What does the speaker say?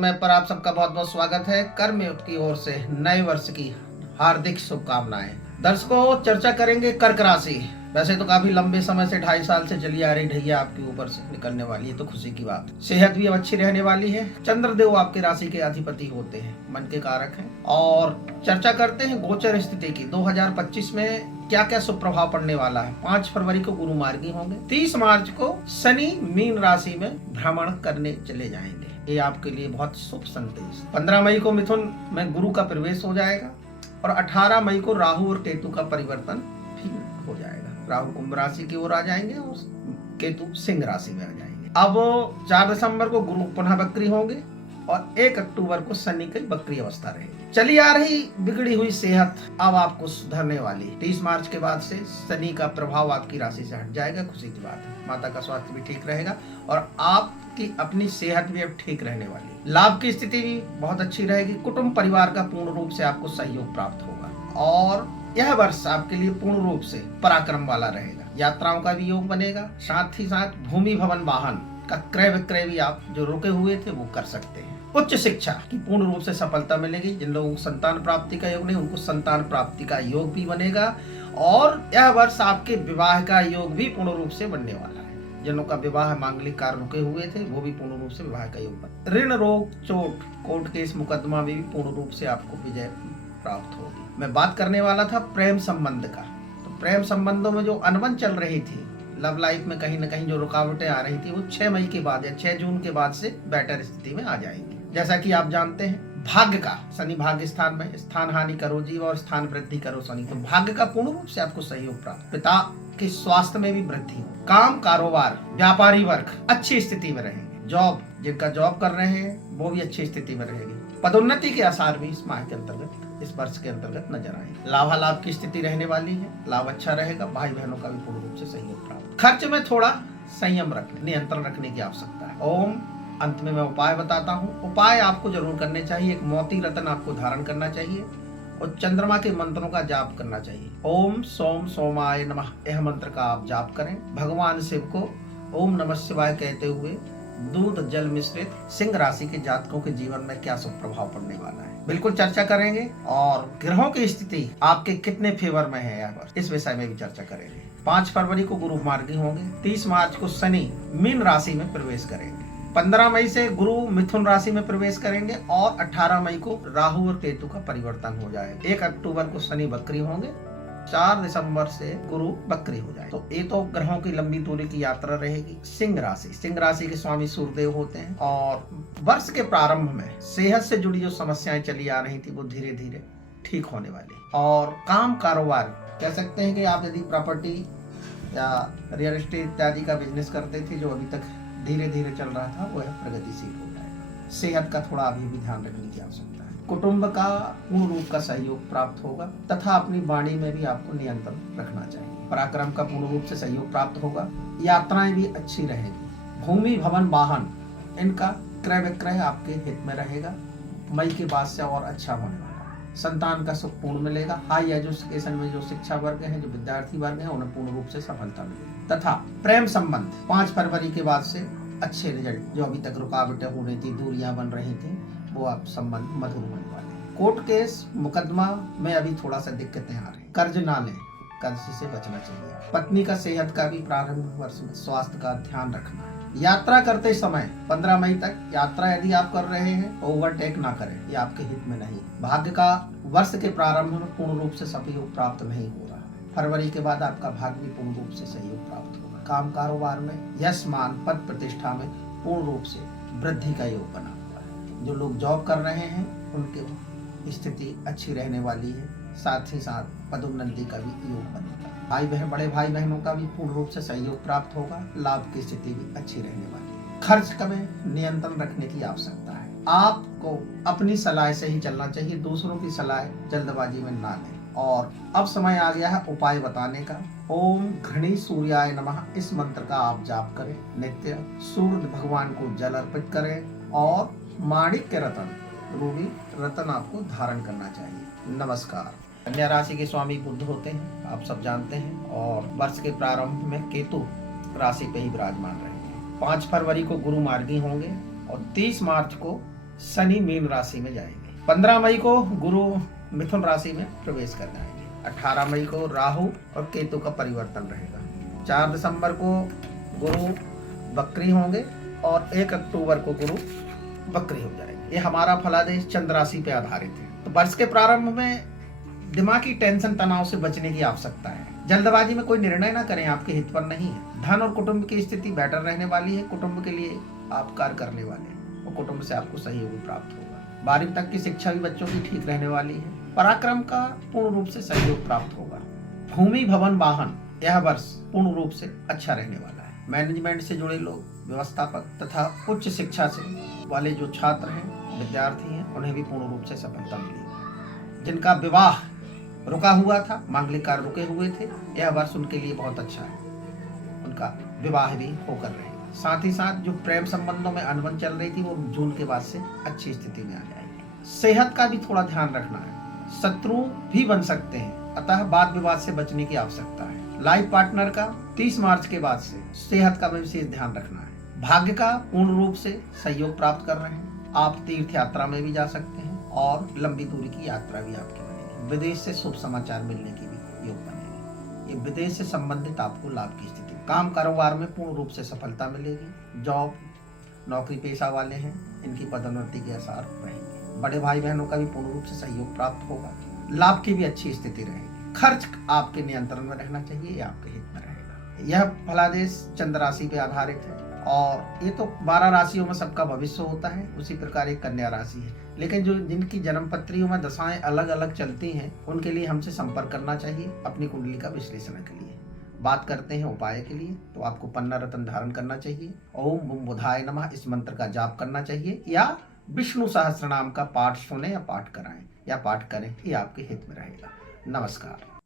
समय पर आप सबका बहुत बहुत स्वागत है। कर्म योग की ओर से नए वर्ष की हार्दिक शुभकामनाएं। दर्शकों, चर्चा करेंगे कर्क राशि। वैसे तो काफी लंबे समय से 2.5 साल से चली आ रही ढैया आपके ऊपर से निकलने वाली है, तो खुशी की बात। सेहत भी अब अच्छी रहने वाली है। चंद्रदेव आपके राशि के अधिपति होते हैं, मन के कारक हैं। और चर्चा करते हैं गोचर स्थिति की। 2025 में क्या क्या शुभ प्रभाव पड़ने वाला है। 5 फरवरी को गुरु मार्गी होंगे। 30 मार्च को शनि मीन राशि में भ्रमण करने चले जाएंगे। ये आपके लिए बहुत शुभ संदेश। 15 मई को मिथुन में गुरु का प्रवेश हो जाएगा और 18 मई को राहु और केतु का परिवर्तन भी हो जाएगा। राहु कुंभ राशि की ओर आ जाएंगे और केतु सिंह राशि में आ जाएंगे। अब 4 दिसंबर को गुरु पुनः वक्री होंगे और 1 अक्टूबर को शनि की वक्री अवस्था रहेगी। चली आ रही बिगड़ी हुई सेहत अब आपको सुधरने वाली है। 30 मार्च के बाद से शनि का प्रभाव आपकी राशि से हट जाएगा। खुशी की बात है। माता का स्वास्थ्य भी ठीक रहेगा और आपकी अपनी सेहत भी अब ठीक रहने वाली है। लाभ की स्थिति भी बहुत अच्छी रहेगी। कुटुंब परिवार का पूर्ण रूप से आपको सहयोग प्राप्त होगा और यह वर्ष आपके लिए पूर्ण रूप से पराक्रम वाला रहेगा। यात्राओं का भी योग बनेगा। साथ ही साथ भूमि भवन वाहन का क्रय विक्रय भी आप जो रुके हुए थे वो कर सकते हैं। उच्च शिक्षा की पूर्ण रूप से सफलता मिलेगी। जिन लोगों को संतान प्राप्ति का योग नहीं, उनको संतान प्राप्ति का योग भी बनेगा और यह वर्ष आपके विवाह का योग भी पूर्ण रूप से बनने वाला है। जिन लोगों का विवाह मांगलिक कार्य रुके हुए थे वो भी पूर्ण रूप से विवाह का योग बने। ऋण, रोग, चोट, कोर्ट केस, मुकदमा में भी पूर्ण रूप से आपको विजय प्राप्त होगी। मैं बात करने वाला था प्रेम संबंध का। तो प्रेम संबंधों में जो अनबन चल रही थी, लव लाइफ में कहीं न कहीं जो रुकावटें आ रही थी, वो 6 मई के बाद या 6 जून के बाद से बेटर स्थिति में आ जाएंगी। जैसा कि आप जानते हैं, भाग्य का शनि भाग्य स्थान में स्थान हानि करो जीव और स्थान वृद्धि करो शनि। तो भाग्य का पूर्ण रूप से आपको सहयोग प्राप्त। पिता के स्वास्थ्य में भी वृद्धि हो। काम, कारोबार, व्यापारी वर्ग अच्छी स्थिति में रहेंगे। जॉब, जिनका जॉब कर रहे हैं वो भी अच्छी स्थिति में रहेगी। पदोन्नति के आसार भी इस माह के अंतर्गत, इस वर्ष के अंतर्गत नजर आएंगे। लाभालाभ की स्थिति रहने वाली है। लाभ अच्छा रहेगा। भाई बहनों का भी पूर्ण रूप से सहयोग प्राप्त। खर्च में थोड़ा संयम रखने, नियंत्रण रखने की आवश्यकता है। ओम अंत में मैं उपाय बताता हूँ। उपाय आपको जरूर करने चाहिए। एक मोती रत्न आपको धारण करना चाहिए और चंद्रमा के मंत्रों का जाप करना चाहिए। ओम सोम सोमाय नमः, यह मंत्र का आप जाप करें। भगवान शिव को ओम नमः शिवाय कहते हुए दूध जल मिश्रित सिंह राशि के जातकों के जीवन में क्या शुभ प्रभाव पड़ने वाला है, बिल्कुल चर्चा करेंगे। और ग्रहों की स्थिति आपके कितने फेवर में है यहाँ पर, इस विषय में भी चर्चा करेंगे। 5 फरवरी को गुरु मार्गी होंगे। 30 मार्च को शनि मीन राशि में प्रवेश करेंगे। 15 मई से गुरु मिथुन राशि में प्रवेश करेंगे और 18 मई को राहु और केतु का परिवर्तन हो जाएगा। 1 अक्टूबर को शनि वक्री होंगे। 4 दिसंबर से गुरु वक्री हो जाए। तो ये तो ग्रहों की लंबी दूरी की यात्रा रहेगी। सिंह राशि के स्वामी सूर्यदेव होते हैं और वर्ष के प्रारंभ में सेहत से जुड़ी जो समस्याएं चली आ रही थी वो धीरे धीरे ठीक होने वाली। और काम, कारोबार कह सकते हैं कि आप यदि प्रॉपर्टी या रियल एस्टेट इत्यादि का बिजनेस करते थे, जो अभी तक धीरे धीरे चल रहा था, वह प्रगतिशील हो जाएगा। सेहत का थोड़ा अभी भी ध्यान रखने की आवश्यकता है। कुटुंब का पूर्ण रूप का सहयोग प्राप्त होगा तथा अपनी वाणी में भी आपको नियंत्रण रखना चाहिए। पराक्रम का पूर्ण रूप से सहयोग प्राप्त होगा। यात्राएं भी अच्छी रहेगी। भूमि भवन वाहन इनका क्रय विक्रय आपके हित में रहेगा। मई के बाद से और अच्छा होने वाला है। संतान का सुख पूर्ण मिलेगा। हाई एजुकेशन में जो शिक्षा वर्ग है, जो विद्यार्थी वर्ग है, उन्हें पूर्ण रूप से सफलता मिलेगी। तथा प्रेम संबंध 5 फरवरी के बाद से अच्छे रिजल्ट, जो अभी तक रुकावटें हो रही थी, दूरियां बन रही थी, वो आप संबंध मधुर होने वाले। कोर्ट केस, मुकदमा में अभी थोड़ा सा दिक्कतें आ रही। कर्ज ना लें, कर्ज से बचना चाहिए। पत्नी का सेहत का भी प्रारंभिक वर्ष में स्वास्थ्य का ध्यान रखना है। यात्रा करते समय 15 मई तक यात्रा यदि आप कर रहे हैं तो ओवरटेक ना करें, ये आपके हित में नहीं। भाग्य का वर्ष के प्रारंभ में पूर्ण रूप से सहयोग प्राप्त नहीं हो रहा। फरवरी के बाद आपका भाग्य भी पूर्ण रूप से सहयोग प्राप्त होगा। काम, कारोबार में यश, मान, पद प्रतिष्ठा में पूर्ण रूप से वृद्धि का योग बना हुआ है। जो लोग जॉब कर रहे हैं उनकी स्थिति अच्छी रहने वाली है। साथ ही साथ पदोन्नति का भी योग बनेगा। भाई बहन, बड़े भाई बहनों का भी पूर्ण रूप से सहयोग प्राप्त होगा। लाभ की स्थिति भी अच्छी रहने वाली है। खर्च में नियंत्रण रखने की आवश्यकता है। आपको अपनी सलाह से ही चलना चाहिए। दूसरों की सलाह जल्दबाजी में ना लें। और अब समय आ गया है उपाय बताने का। ओम घृणी सूर्याय नमः, इस मंत्र का आप जाप करें। नित्य सूर्य भगवान को जल अर्पित करें और माणिक्य रत्न, रूबी रत्न आपको धारण करना चाहिए। नमस्कार। कन्या राशि के स्वामी बुध होते हैं, आप सब जानते हैं, और वर्ष के प्रारंभ में केतु राशि पे ही विराजमान रहेंगे। 5 फरवरी को गुरु मार्गी होंगे और 30 मार्च को शनि मीन राशि में जाएंगे। 15 मई को गुरु मिथुन राशि में प्रवेश कर जाएंगे। 18 मई को राहु और केतु का परिवर्तन रहेगा। 4 दिसंबर को गुरु बकरी होंगे और 1 अक्टूबर को गुरु बकरी हो जाएंगे। ये हमारा फलादेश चंद्र राशि पे आधारित है। तो वर्ष के प्रारंभ में दिमागी टेंशन तनाव से बचने की आवश्यकता है। जल्दबाजी में कोई निर्णय ना करें, आपके हित पर नहीं है। धन और कुटुंब की स्थिति बेटर रहने वाली है। कुटुंब के लिए आप कार्य करने वाले हैं और कुटुंब से आपको सहयोग प्राप्त होगा। 12वीं तक की शिक्षा भी बच्चों की ठीक रहने वाली है। पराक्रम का पूर्ण रूप से सहयोग प्राप्त होगा। भूमि भवन वाहन यह वर्ष पूर्ण रूप से अच्छा रहने वाला है। मैनेजमेंट से जुड़े लोग, व्यवस्थापक तथा उच्च शिक्षा से वाले जो छात्र हैं, विद्यार्थी हैं, उन्हें भी पूर्ण रूप से सफलता मिलेगी। जिनका विवाह रुका हुआ था, मांगलिक कार्य रुके हुए थे, यह वर्ष उनके लिए बहुत अच्छा है। उनका विवाह भी होकर रहेगा। साथ ही साथ जो प्रेम संबंधों में अनबन चल रही थी, वो जून के बाद से अच्छी स्थिति में आ जाएगी। सेहत का भी थोड़ा ध्यान रखना है। शत्रु भी बन सकते हैं, अतः वाद विवाद से बचने की आवश्यकता है। लाइफ पार्टनर का 30 मार्च के बाद से सेहत का भी विशेष ध्यान रखना है। भाग्य का पूर्ण रूप से सहयोग प्राप्त कर रहे हैं। आप तीर्थ यात्रा में भी जा सकते हैं और लंबी दूरी की यात्रा भी आपकी बनेगी। विदेश से शुभ समाचार मिलने की भी योग बनेगी। ये विदेश से संबंधित आपको लाभ की स्थिति। काम कारोबार में पूर्ण रूप से सफलता मिलेगी। जॉब नौकरी पेशा वाले हैं, इनकी पदोन्नति के आसार रहेंगे। बड़े भाई बहनों का भी पूर्ण रूप से सहयोग प्राप्त होगा। लाभ की भी अच्छी स्थिति रहेगी। खर्च आपके नियंत्रण में रहना चाहिए, ये आपके हित में रहेगा। यह फलादेश चंद्र राशि पे आधारित है और ये तो 12 राशियों में सबका भविष्य होता है, उसी प्रकार एक कन्या राशि है। लेकिन जो जिनकी जन्म पत्रियों में दशाएं अलग अलग चलती हैं, उनके लिए हमसे संपर्क करना चाहिए अपनी कुंडली का विश्लेषण के लिए। बात करते हैं उपाय के लिए, तो आपको पन्ना रत्न धारण करना चाहिए। ओम बुम बुधाय नमः इस मंत्र का जाप करना चाहिए, या विष्णु सहस्त्र नाम का पाठ सुने या पाठ कराएं या पाठ करें, ये आपके हित में रहेगा। नमस्कार।